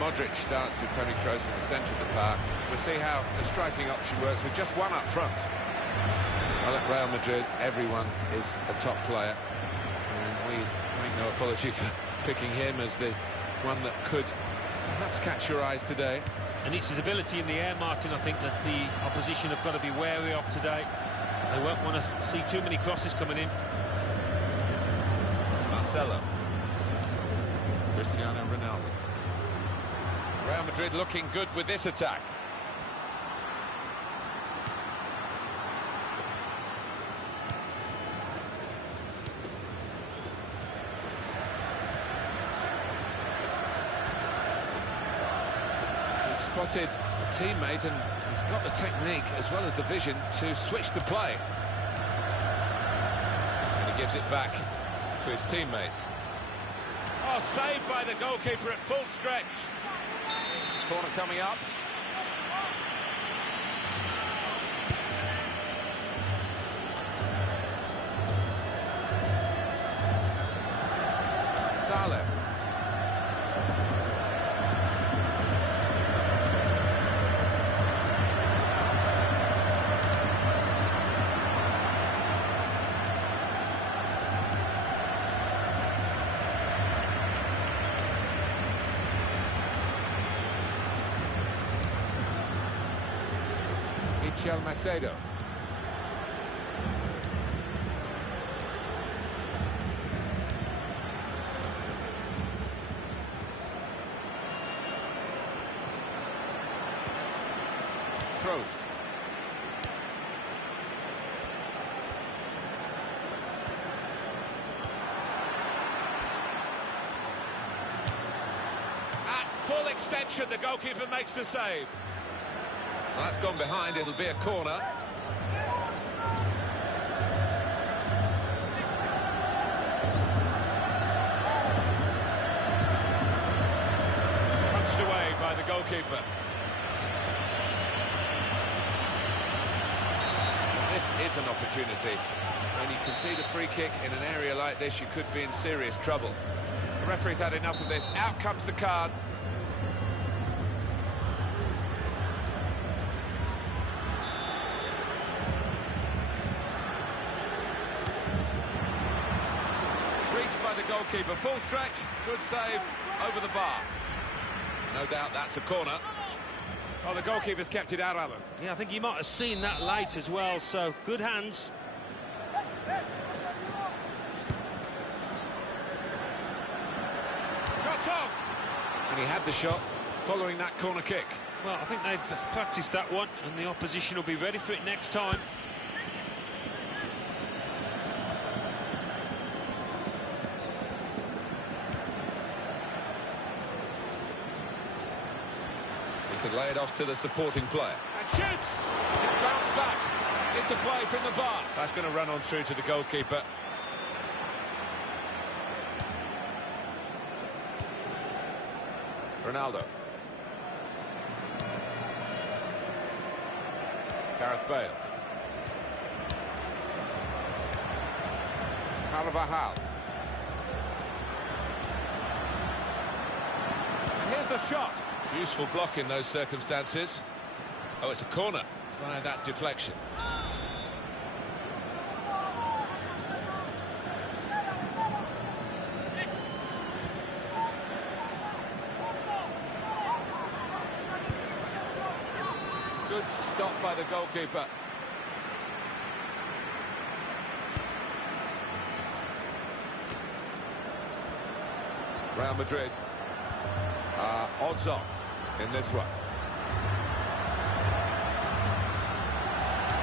Modric starts with Toni Kroos in the centre of the park. We'll see how the striking option works with just one up front. Well, at Real Madrid, everyone is a top player. And we make no apology for picking him as the one that could perhaps catch your eyes today. And it's his ability in the air, Martin, I think, that the opposition have got to be wary of today. They won't want to see too many crosses coming in. Marcelo. Cristiano Ronaldo. Real Madrid looking good with this attack. He's spotted a teammate and he's got the technique as well as the vision to switch the play. And he gives it back to his teammate. Oh, saved by the goalkeeper at full stretch. Corner coming up. Saleh. Macedo. Kroos. At full extension, the goalkeeper makes the save. Well, that's gone behind, it'll be a corner. Punched away by the goalkeeper. This is an opportunity. When you concede a free kick in an area like this, you could be in serious trouble. The referee's had enough of this. Out comes the card. Goalkeeper, full stretch, good save, over the bar. No doubt that's a corner. Oh, the goalkeeper's kept it out, Alan. Yeah, I think he might have seen that late as well, so good hands. Shot on! And he had the shot following that corner kick. Well, I think they've practiced that one, and the opposition will be ready for it next time. Can lay it off to the supporting player. And shoots! It's bounced back into play from the bar. That's going to run on through to the goalkeeper. Ronaldo. Gareth Bale. Carvajal. And here's the shot. Useful block in those circumstances. Oh, it's a corner via that deflection. Good stop by the goalkeeper. Real Madrid are odds on in this one.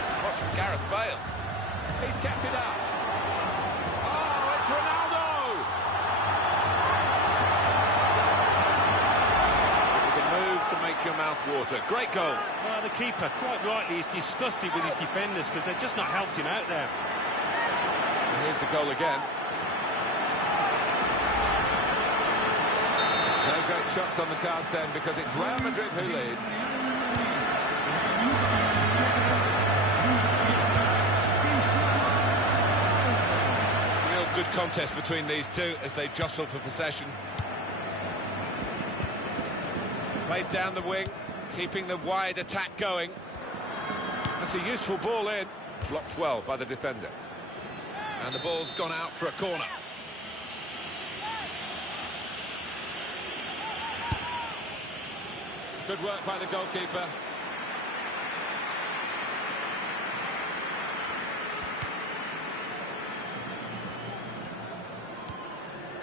It's a cross from Gareth Bale. He's kept it out. Oh, it's Ronaldo! It was a move to make your mouth water. Great goal. Well, the keeper, quite rightly, is disgusted with his defenders because they've just not helped him out there. And here's the goal again. No great shots on the cards then, because it's Real Madrid who lead. Real good contest between these two as they jostle for possession. Played down the wing, keeping the wide attack going. That's a useful ball in. Blocked well by the defender. And the ball's gone out for a corner. Good work by the goalkeeper.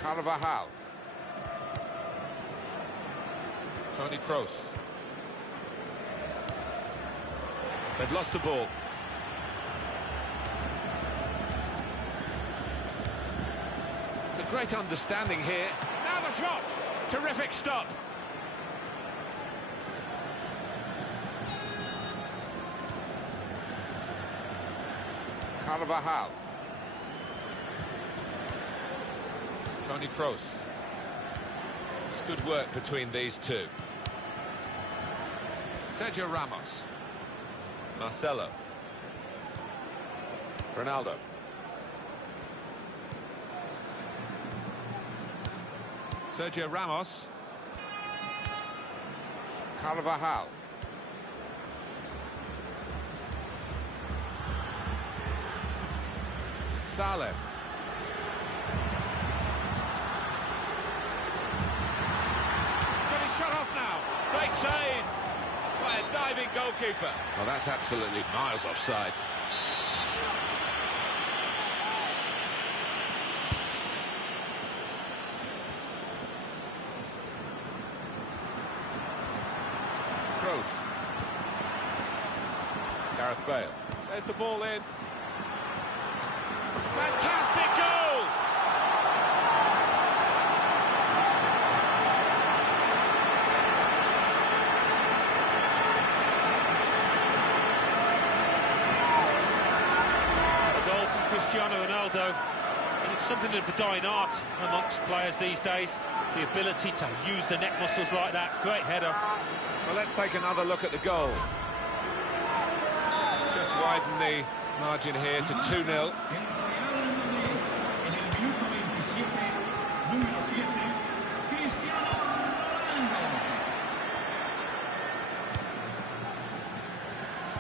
Carvajal. Toni Kroos. They've lost the ball. It's a great understanding here. Now the shot! Terrific stop. Carvajal. Toni Kroos. It's good work between these two. Sergio Ramos. Marcelo. Ronaldo. Sergio Ramos. Carvajal. Saleh. Got his shot off now. Great save by a diving goalkeeper. Well, that's absolutely miles offside. Kroos. Gareth Bale. There's the ball in. Fantastic goal! A goal from Cristiano Ronaldo, and it's something of the dying art amongst players these days, the ability to use the neck muscles like that. Great header. Well, let's take another look at the goal. Just widen the margin here to 2-0.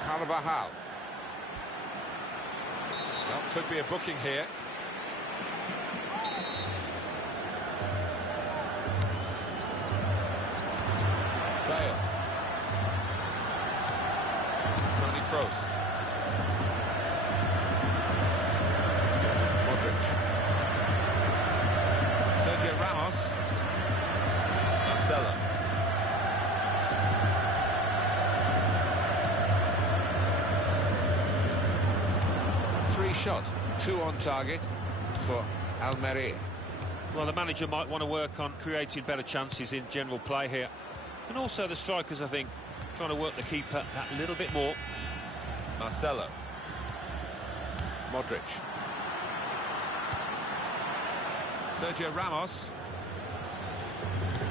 Carvajal. Well, could be a booking here. Bale. Toni Kroos. Modric. Sergio Ramos. Marcelo. Shot, 2 on target for Almeria. Well, the manager might want to work on creating better chances in general play here, and also the strikers, I think, trying to work the keeper that little bit more. Marcelo. Modric. Sergio Ramos.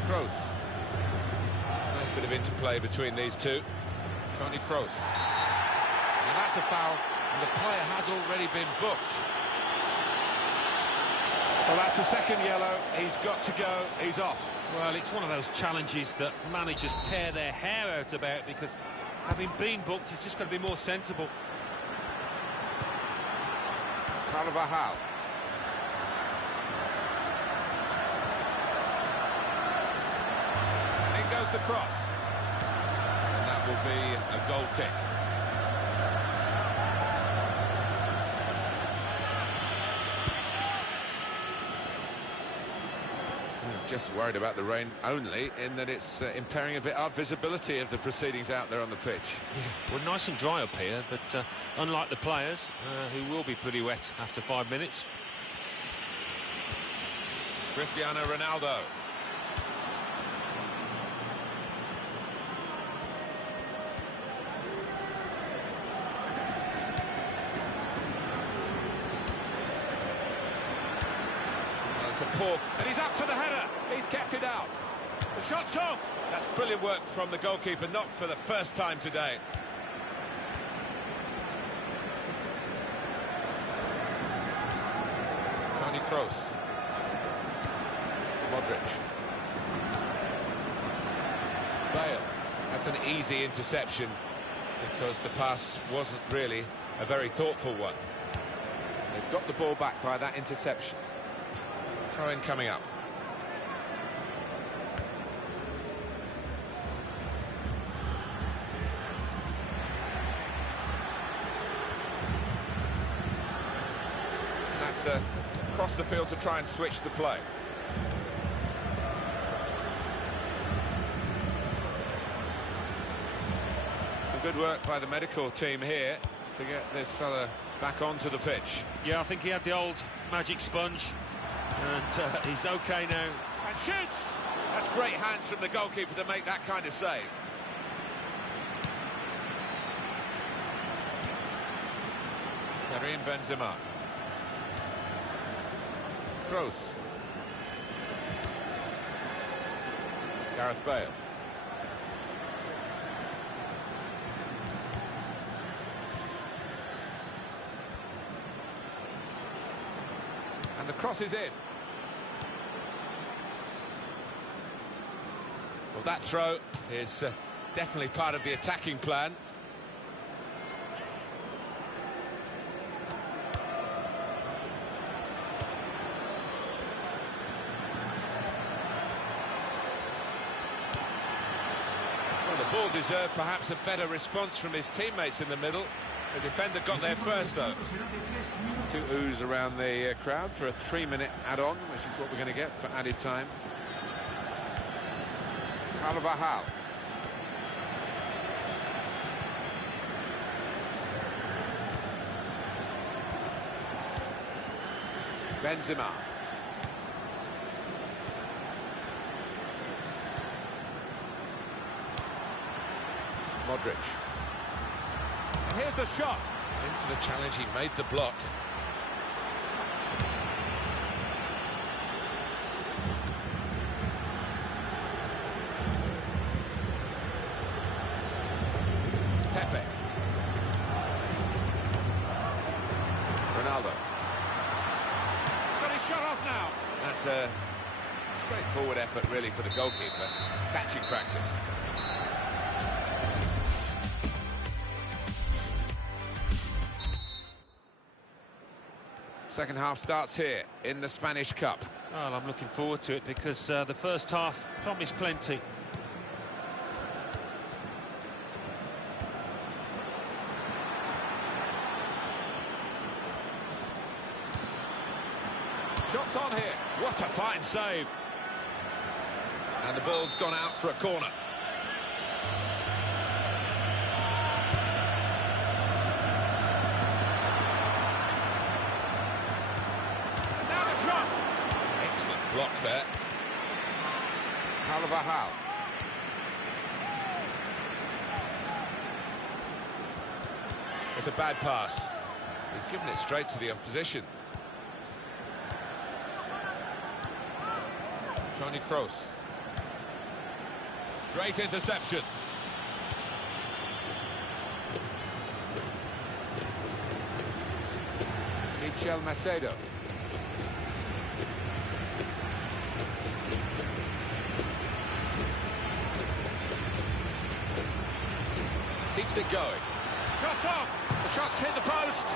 Kroos. Nice bit of interplay between these two. Toni Kroos. And that's a foul. And the player has already been booked. Well, that's the second yellow. He's got to go. He's off. Well, it's one of those challenges that managers tear their hair out about, because having been booked, he's just got to be more sensible. Carvajal. In goes the cross. And that will be a goal kick. Just worried about the rain only, in that it's impairing a bit our visibility of the proceedings out there on the pitch. Yeah, well, nice and dry up here, but unlike the players, who will be pretty wet after 5 minutes. Cristiano Ronaldo. That's a poor, and he's up for the header. He's kept it out. The shot's on. That's brilliant work from the goalkeeper, not for the first time today. Toni Kroos. Modric. Bale. That's an easy interception because the pass wasn't really a very thoughtful one. They've got the ball back by that interception. Throw-in coming up. That's across the field to try and switch the play. Some good work by the medical team here to get this fella back onto the pitch. Yeah, I think he had the old magic sponge, and he's okay now. And shoots! That's great hands from the goalkeeper to make that kind of save. Karim Benzema. Kroos. Gareth Bale. And the cross is in. Well, that throw is definitely part of the attacking plan. Well, the ball deserved perhaps a better response from his teammates in the middle. The defender got there first, though. Two oohs around the crowd for a 3-minute add-on, which is what we're going to get for added time. Carvajal. Benzema. Modric. And here's the shot. Into the challenge, he made the block. Pepe. Ronaldo. Got his shot off now. That's a straightforward effort, really, for the goalkeeper. Catching practice. Second half starts here in the Spanish Cup. Well, I'm looking forward to it because the first half promised plenty. Shots on here. What a fine save. And the ball's gone out for a corner. Shot! Excellent block there. Carvajal. It's a bad pass. He's given it straight to the opposition. Toni Kroos. Great interception. Michel Macedo. Keeps it going. Shots on! The shots hit the post.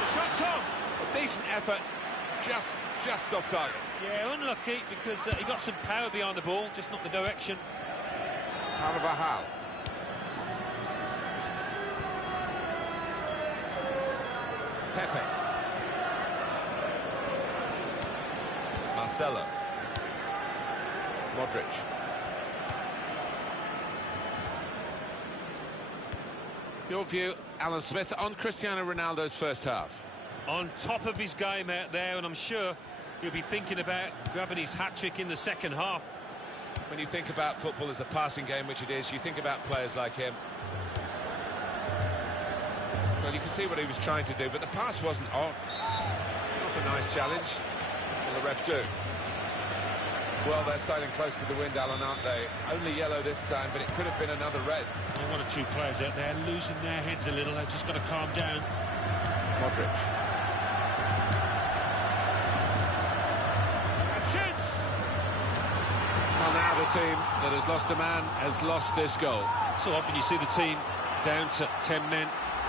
The shot's on! A decent effort, just off target. Yeah, unlucky because he got some power behind the ball, just not the direction. Carvajal. Pepe. Marcelo. Modric. Your view, Alan Smith, on Cristiano Ronaldo's first half? On top of his game out there, and I'm sure he'll be thinking about grabbing his hat-trick in the second half. When you think about football as a passing game, which it is, you think about players like him. Well, you can see what he was trying to do, but the pass wasn't on. Not a nice challenge. Will the ref do? Well, they're sailing close to the wind, Alan, aren't they? Only yellow this time, but it could have been another red. Well, one or two players out there losing their heads a little. They've just got to calm down. Modric. And shoots! Well, now the team that has lost a man has lost this goal. So often you see the team down to 10 men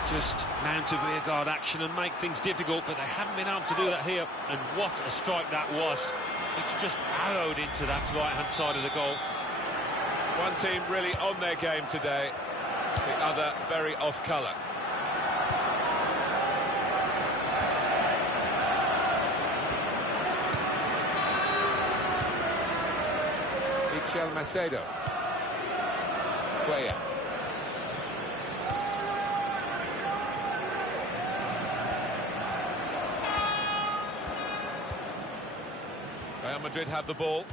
just mount a rearguard action and make things difficult, but they haven't been able to do that here. And what a strike that was. It's just arrowed into that right-hand side of the goal. One team really on their game today, the other very off-colour. Michel Macedo. Cuellar. Real Madrid have the ball.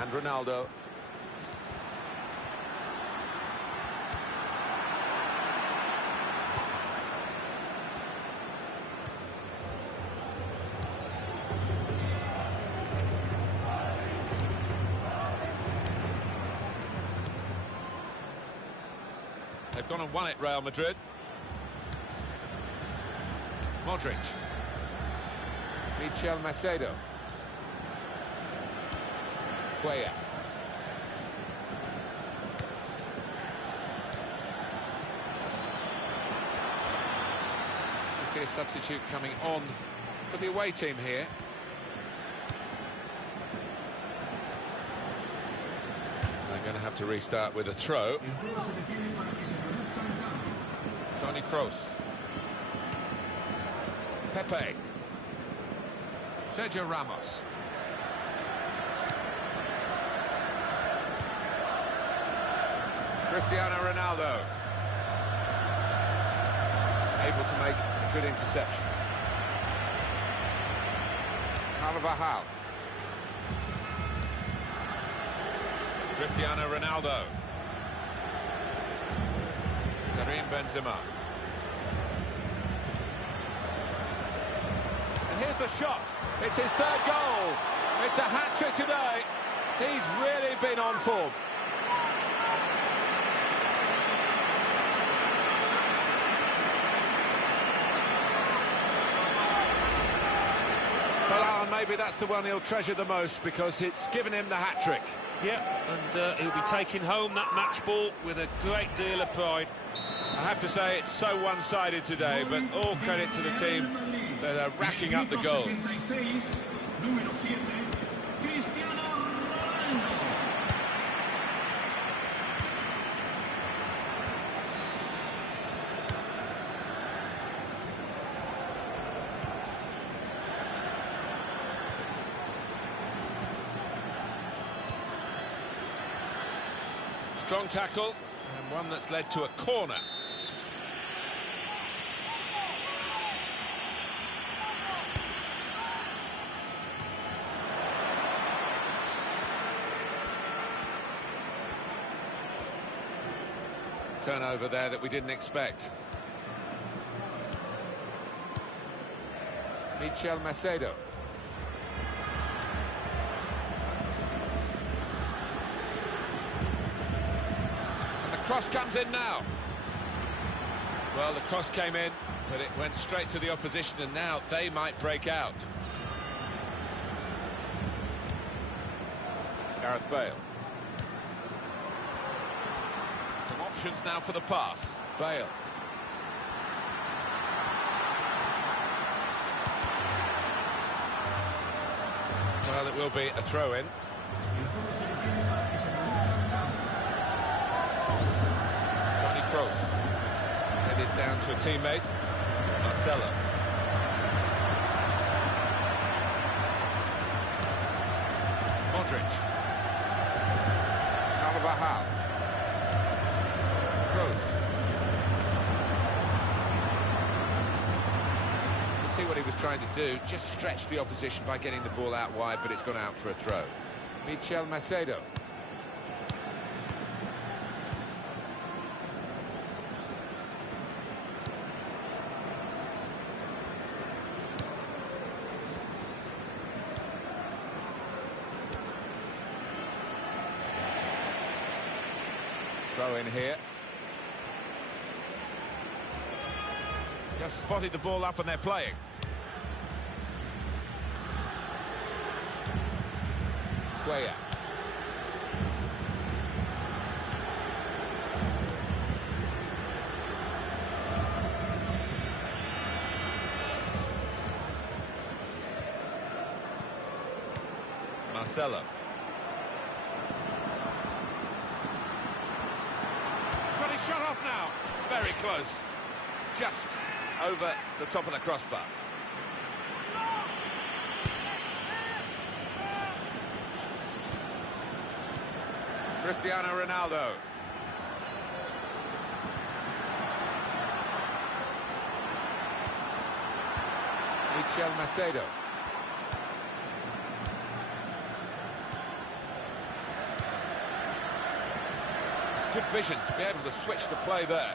And Ronaldo. They've gone and won it, Real Madrid. Modric. Michel Macedo. Cuellar. You see a substitute coming on for the away team here. They're going to have to restart with a throw. Toni Kroos. Pepe. Sergio Ramos. Cristiano Ronaldo. Able to make a good interception. Carvajal. Cristiano Ronaldo. Karim Benzema. And here's the shot. It's his third goal. It's a hat-trick today. He's really been on form. Well, Alan, maybe that's the one he'll treasure the most because it's given him the hat-trick. Yeah, and he'll be taking home that match ball with a great deal of pride. I have to say, it's so one-sided today, but all credit to the team that are racking up the goals. Strong tackle, and one that's led to a corner. Turnover there that we didn't expect. Michel Macedo. Cross comes in now. Well, the cross came in, but it went straight to the opposition, and now they might break out. Gareth Bale. Some options now for the pass. Bale. Well, it will be a throw-in. Kroos. Headed down to a teammate. Marcelo. Modric. Carvajal. Kroos. You see what he was trying to do, just stretch the opposition by getting the ball out wide, but it's gone out for a throw. Michel Macedo. Throw in here. Just spotted the ball up and they're playing. Cuellar. Marcelo. He's got his shot off now. Very close. Just over the top of the crossbar. Cristiano Ronaldo. Michel Macedo. It's good vision to be able to switch the play there.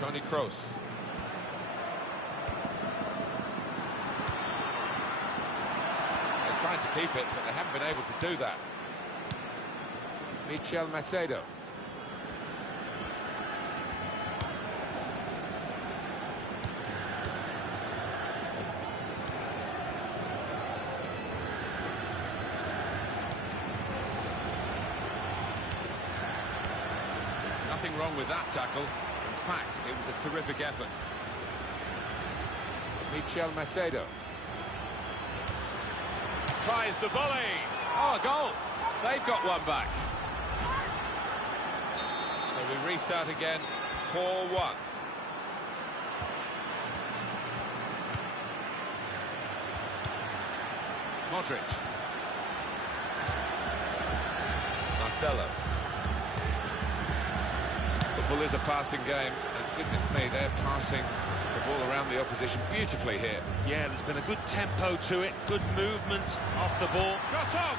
Toni Kroos. They're trying to keep it, but they haven't been able to do that. Michel Macedo. Nothing wrong with that tackle. In fact, it was a terrific effort. Michel Macedo. Tries the volley. Oh, a goal. They've got one back. So we restart again, 4-1. Modric. Marcelo. Football is a passing game, and goodness me, they're passing the ball around the opposition beautifully here. Yeah, there's been a good tempo to it, good movement off the ball. Shot on!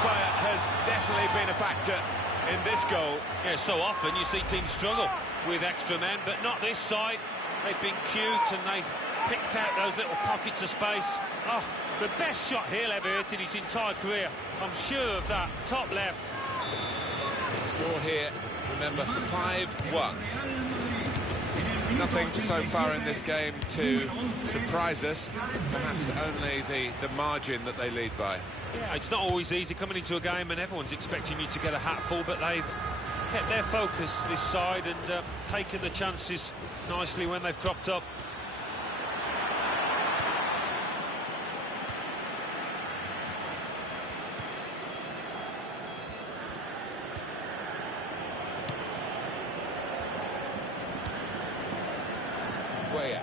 Player has definitely been a factor in this goal. Yeah, so often you see teams struggle with extra men, but not this side. They've been cute and they've picked out those little pockets of space. Oh, the best shot he'll ever hit in his entire career. I'm sure of that. Top left. The score here, remember, 5-1. Nothing so far in this game to surprise us. Perhaps only the margin that they lead by. Yeah, it's not always easy coming into a game and everyone's expecting you to get a hatful, but they've kept their focus this side and taken the chances nicely when they've cropped up. Cuellar.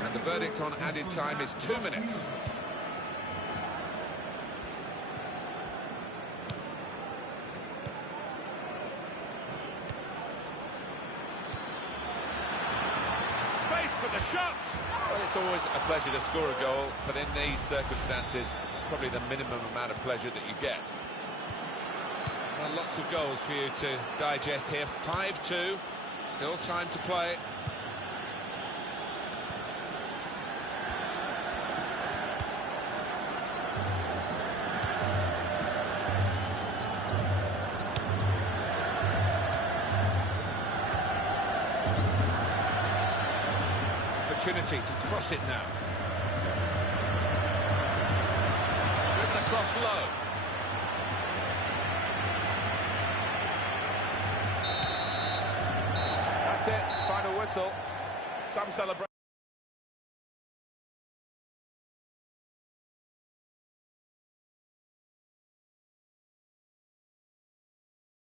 And the verdict on added time is 2 minutes. Space for the shot! Well, it's always a pleasure to score a goal, but in these circumstances, it's probably the minimum amount of pleasure that you get. Well, lots of goals for you to digest here. 5-2, still time to play. Opportunity to cross it now. Driven across low. That's it, final whistle. Some celebrate.